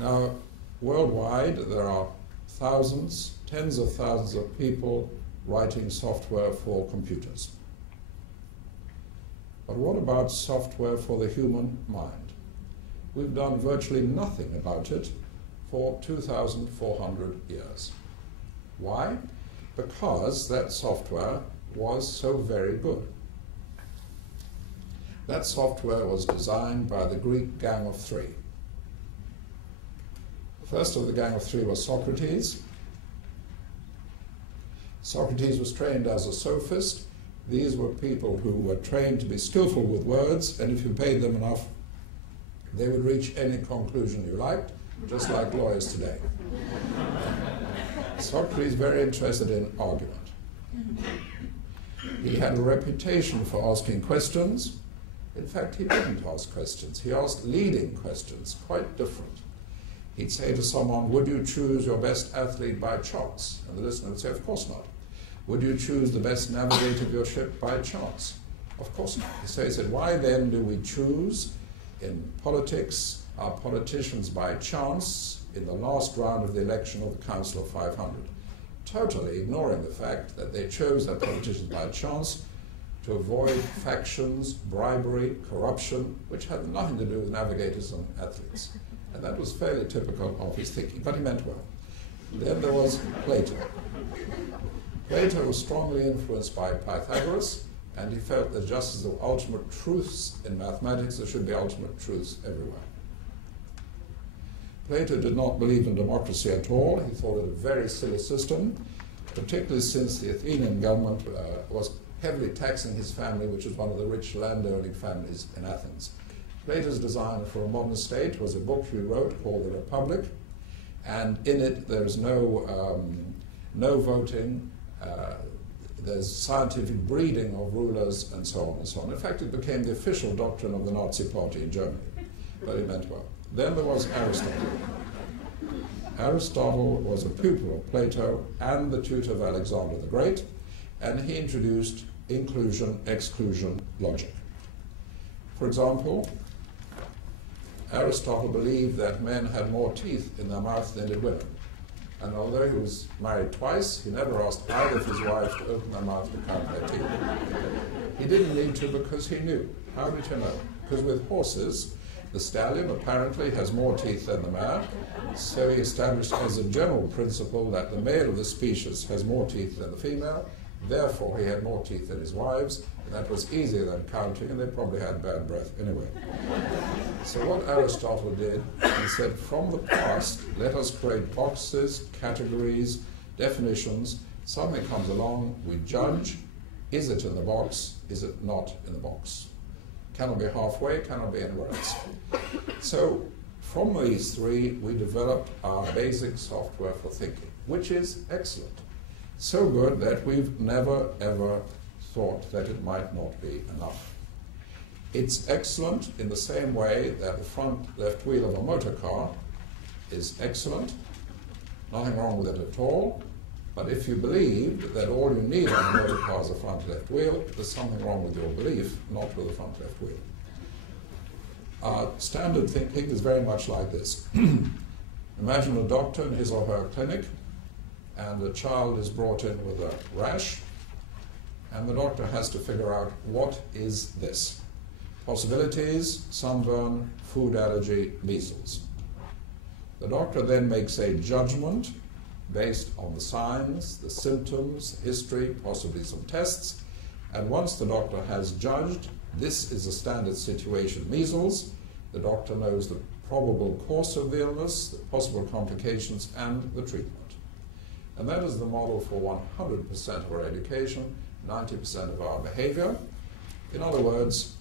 Now, worldwide, there are thousands, tens of thousands of people writing software for computers. But what about software for the human mind? We've done virtually nothing about it for 2,400 years. Why? Because that software was so very good. That software was designed by the Greek Gang of Three. The first of the Gang of Three was Socrates. Socrates was trained as a sophist. These were people who were trained to be skillful with words, and if you paid them enough, they would reach any conclusion you liked, just like lawyers today. Socrates was very interested in argument. He had a reputation for asking questions. In fact, he didn't ask questions. He asked leading questions, quite different. He'd say to someone, would you choose your best athlete by chance? And the listener would say, of course not. Would you choose the best navigator of your ship by chance? Of course not. So he said, why then do we choose in politics our politicians by chance in the last round of the election of the Council of 500? Totally ignoring the fact that they chose their politicians by chance to avoid factions, bribery, corruption, which had nothing to do with navigators and athletes. And that was fairly typical of his thinking, but he meant well. Then there was Plato. Plato was strongly influenced by Pythagoras, and he felt that just as there were ultimate truths in mathematics, there should be ultimate truths everywhere. Plato did not believe in democracy at all. He thought it a very silly system, particularly since the Athenian government was heavily taxing his family, which was one of the rich landowning families in Athens. Plato's design for a modern state was a book he wrote called The Republic, and in it there's no voting, there's scientific breeding of rulers, and so on and so on. In fact, it became the official doctrine of the Nazi Party in Germany, but it meant well. Then there was Aristotle. Aristotle was a pupil of Plato and the tutor of Alexander the Great, and he introduced inclusion-exclusion logic. For example, Aristotle believed that men had more teeth in their mouth than did women. And although he was married twice, he never asked either of his wives to open their mouth to count their teeth. He didn't need to because he knew. How did you know? Because with horses, the stallion apparently has more teeth than the mare, so he established as a general principle that the male of the species has more teeth than the female, therefore he had more teeth than his wives, and that was easier than counting, and they probably had bad breath anyway. So what Aristotle did, he said, from the past, let us create boxes, categories, definitions. Something comes along, we judge, is it in the box, is it not in the box? Cannot be halfway, cannot be anywhere else. So from these three, we developed our basic software for thinking, which is excellent. So good that we've never, ever thought that it might not be enough. It's excellent in the same way that the front left wheel of a motor car is excellent. Nothing wrong with it at all. But if you believe that all you need on a motor car is a front left wheel, there's something wrong with your belief, not with the front left wheel. Standard thinking is very much like this. Imagine a doctor in his or her clinic, and a child is brought in with a rash, and the doctor has to figure out, what is this? Possibilities: sunburn, food allergy, measles. The doctor then makes a judgment based on the signs, the symptoms, history, possibly some tests, and once the doctor has judged this is a standard situation, measles, the doctor knows the probable course of the illness, the possible complications, and the treatment. And that is the model for 100% of our education, 90% of our behavior. In other words,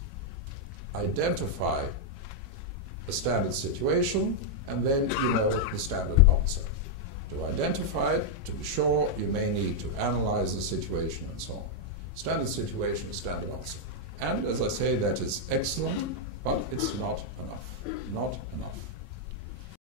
identify a standard situation, and then you know the standard answer. To identify it, to be sure, you may need to analyze the situation and so on. Standard situation is standard answer. And as I say, that is excellent, but it's not enough. Not enough.